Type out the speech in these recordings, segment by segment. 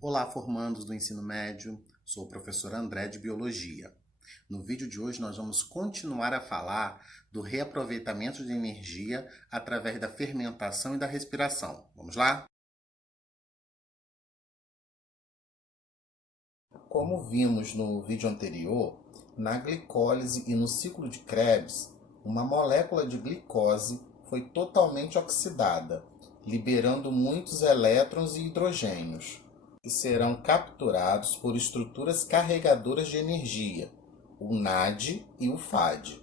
Olá, formandos do ensino médio, sou o professor André de Biologia. No vídeo de hoje nós vamos continuar a falar do reaproveitamento de energia através da fermentação e da respiração. Vamos lá? Como vimos no vídeo anterior, na glicólise e no ciclo de Krebs, uma molécula de glicose foi totalmente oxidada, liberando muitos elétrons e hidrogênios, que serão capturados por estruturas carregadoras de energia, o NAD e o FAD.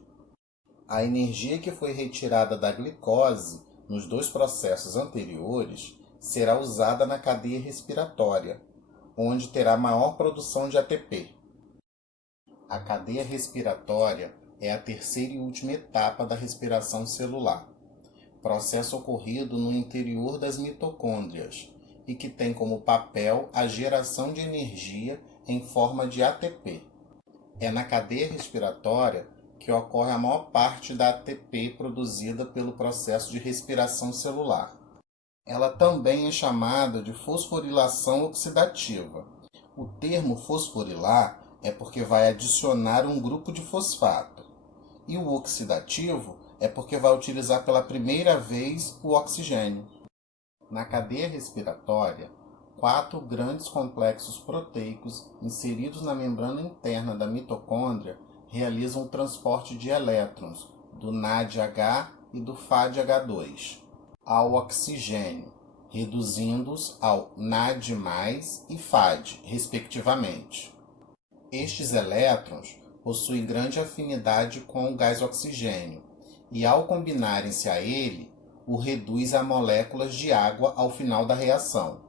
A energia que foi retirada da glicose nos dois processos anteriores será usada na cadeia respiratória, onde terá maior produção de ATP. A cadeia respiratória é a terceira e última etapa da respiração celular, processo ocorrido no interior das mitocôndrias e que tem como papel a geração de energia em forma de ATP. É na cadeia respiratória que ocorre a maior parte da ATP produzida pelo processo de respiração celular. Ela também é chamada de fosforilação oxidativa. O termo fosforilar é porque vai adicionar um grupo de fosfato, e o oxidativo é porque vai utilizar pela primeira vez o oxigênio. Na cadeia respiratória, 4 grandes complexos proteicos inseridos na membrana interna da mitocôndria realizam o transporte de elétrons do NADH e do FADH2 ao oxigênio, reduzindo-os ao NAD+, e FAD, respectivamente. Estes elétrons possuem grande afinidade com o gás oxigênio e, ao combinarem-se a ele, o reduz a moléculas de água ao final da reação.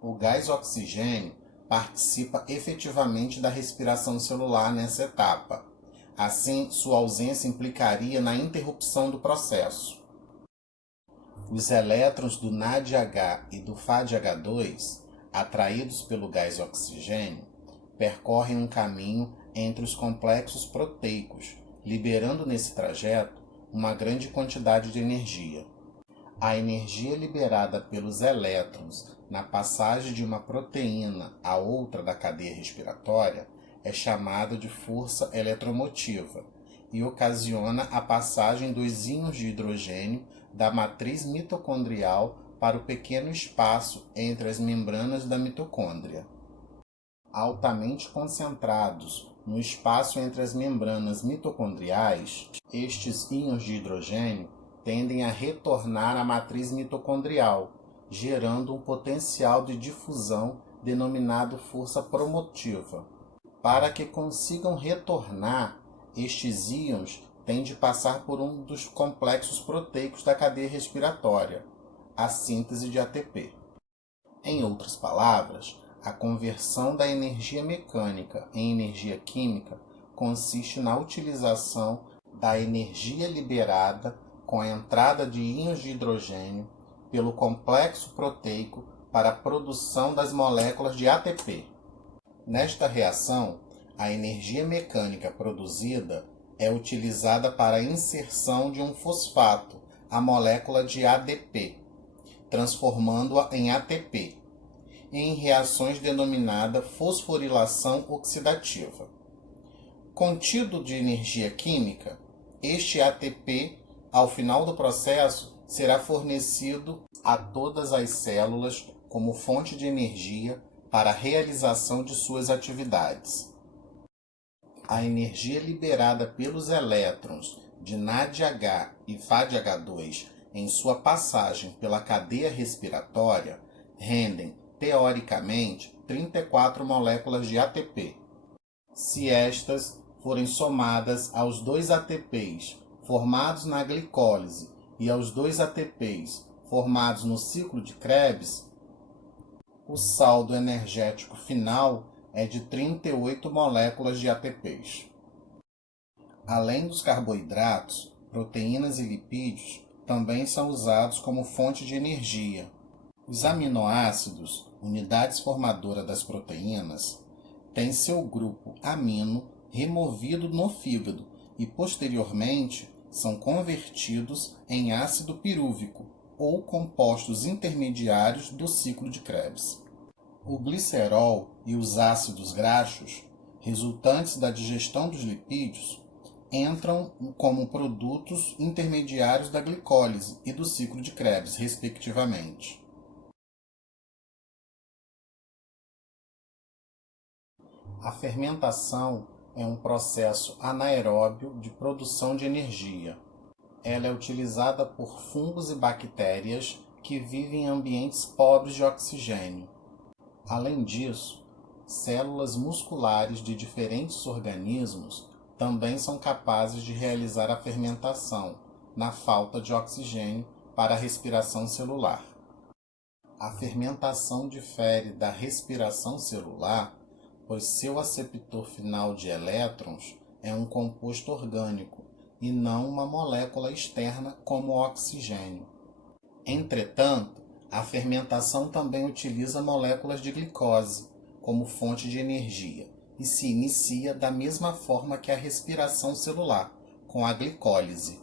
O gás oxigênio participa efetivamente da respiração celular nessa etapa. Assim, sua ausência implicaria na interrupção do processo. Os elétrons do NADH e do FADH2, atraídos pelo gás oxigênio, percorrem um caminho entre os complexos proteicos, liberando nesse trajeto uma grande quantidade de energia. A energia liberada pelos elétrons na passagem de uma proteína a outra da cadeia respiratória é chamada de força eletromotiva e ocasiona a passagem dos íons de hidrogênio da matriz mitocondrial para o pequeno espaço entre as membranas da mitocôndria. Altamente concentrados no espaço entre as membranas mitocondriais, estes íons de hidrogênio tendem a retornar à matriz mitocondrial, gerando um potencial de difusão denominado força promotiva. Para que consigam retornar, estes íons têm de passar por um dos complexos proteicos da cadeia respiratória, a síntese de ATP. Em outras palavras, a conversão da energia mecânica em energia química consiste na utilização da energia liberada com a entrada de íons de hidrogênio pelo complexo proteico para a produção das moléculas de ATP. Nesta reação, a energia mecânica produzida é utilizada para a inserção de um fosfato à molécula de ADP, transformando-a em ATP, em reações denominada fosforilação oxidativa. Contido de energia química, este ATP, ao final do processo, será fornecido a todas as células como fonte de energia para a realização de suas atividades. A energia liberada pelos elétrons de NADH e FADH2 em sua passagem pela cadeia respiratória rendem, teoricamente, 34 moléculas de ATP. Se estas forem somadas aos 2 ATPs formados na glicólise e aos 2 ATPs formados no ciclo de Krebs, o saldo energético final é de 38 moléculas de ATPs. Além dos carboidratos, proteínas e lipídios também são usados como fonte de energia. Os aminoácidos, unidades formadoras das proteínas, têm seu grupo amino removido no fígado e, posteriormente, são convertidos em ácido pirúvico ou compostos intermediários do ciclo de Krebs. O glicerol e os ácidos graxos, resultantes da digestão dos lipídios, entram como produtos intermediários da glicólise e do ciclo de Krebs, respectivamente. A fermentação é um processo anaeróbio de produção de energia. Ela é utilizada por fungos e bactérias que vivem em ambientes pobres de oxigênio. Além disso, células musculares de diferentes organismos também são capazes de realizar a fermentação na falta de oxigênio para a respiração celular. A fermentação difere da respiração celular, pois seu aceptor final de elétrons é um composto orgânico e não uma molécula externa como o oxigênio. Entretanto, a fermentação também utiliza moléculas de glicose como fonte de energia e se inicia da mesma forma que a respiração celular, com a glicólise.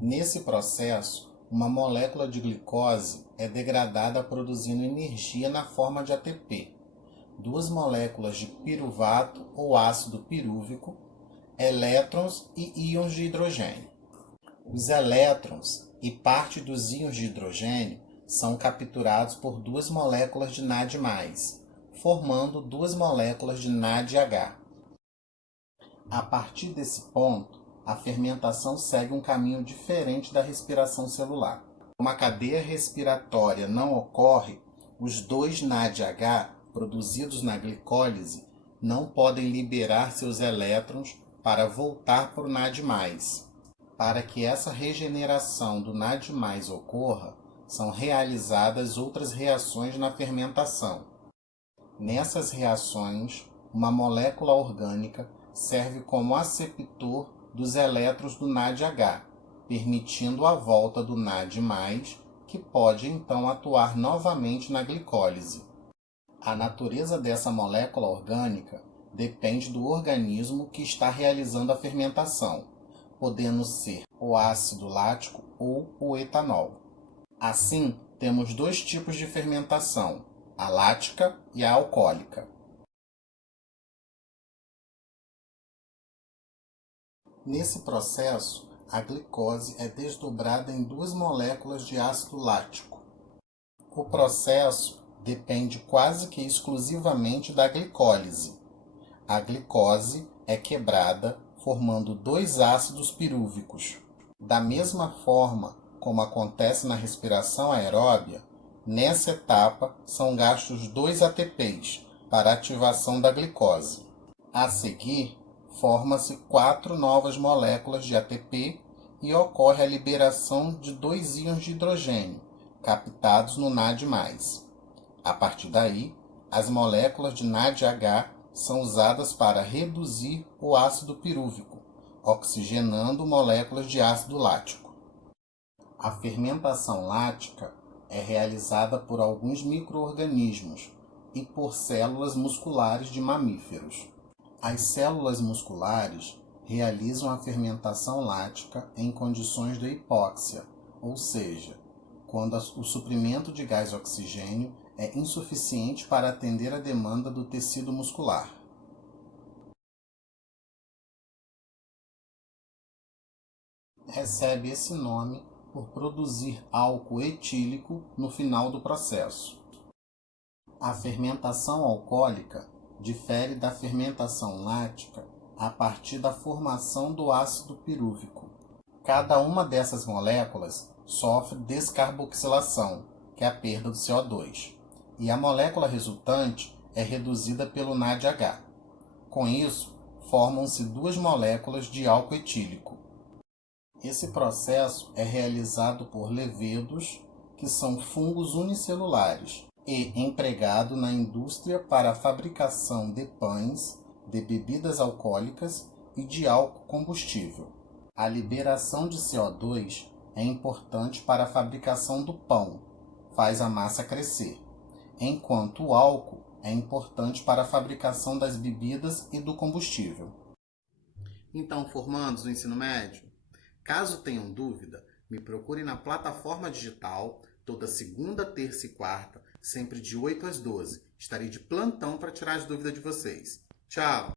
Nesse processo, uma molécula de glicose é degradada produzindo energia na forma de ATP. Duas moléculas de piruvato ou ácido pirúvico, elétrons e íons de hidrogênio. Os elétrons e parte dos íons de hidrogênio são capturados por duas moléculas de NAD+, formando duas moléculas de NADH. A partir desse ponto, a fermentação segue um caminho diferente da respiração celular. Como a cadeia respiratória não ocorre, os dois NADH produzidos na glicólise não podem liberar seus elétrons para voltar para o NAD+. Para que essa regeneração do NAD+ ocorra, são realizadas outras reações na fermentação. Nessas reações, uma molécula orgânica serve como aceptor dos elétrons do NADH, permitindo a volta do NAD+, que pode então atuar novamente na glicólise. A natureza dessa molécula orgânica depende do organismo que está realizando a fermentação, podendo ser o ácido lático ou o etanol. Assim, temos dois tipos de fermentação, a lática e a alcoólica. Nesse processo, a glicose é desdobrada em duas moléculas de ácido lático. O processo depende quase que exclusivamente da glicólise. A glicose é quebrada, formando dois ácidos pirúvicos. Da mesma forma como acontece na respiração aeróbia, nessa etapa são gastos dois ATPs para a ativação da glicose. A seguir, forma-se 4 novas moléculas de ATP e ocorre a liberação de dois íons de hidrogênio, captados no NAD+. A partir daí, as moléculas de NADH são usadas para reduzir o ácido pirúvico, oxigenando moléculas de ácido lático. A fermentação lática é realizada por alguns micro-organismos e por células musculares de mamíferos. As células musculares realizam a fermentação lática em condições de hipóxia, ou seja, quando o suprimento de gás oxigênio é insuficiente para atender a demanda do tecido muscular. Recebe esse nome por produzir álcool etílico no final do processo. A fermentação alcoólica difere da fermentação lática a partir da formação do ácido pirúvico. Cada uma dessas moléculas sofre descarboxilação, que é a perda do CO2, e a molécula resultante é reduzida pelo NADH. Com isso, formam-se duas moléculas de álcool etílico. Esse processo é realizado por levedos, que são fungos unicelulares, e empregado na indústria para a fabricação de pães, de bebidas alcoólicas e de álcool combustível. A liberação de CO2 é importante para a fabricação do pão, faz a massa crescer, enquanto o álcool é importante para a fabricação das bebidas e do combustível. Então, formandos do ensino médio, caso tenham dúvida, me procure na plataforma digital toda segunda, terça e quarta sempre de 8 às 12. Estarei de plantão para tirar as dúvidas de vocês. Tchau!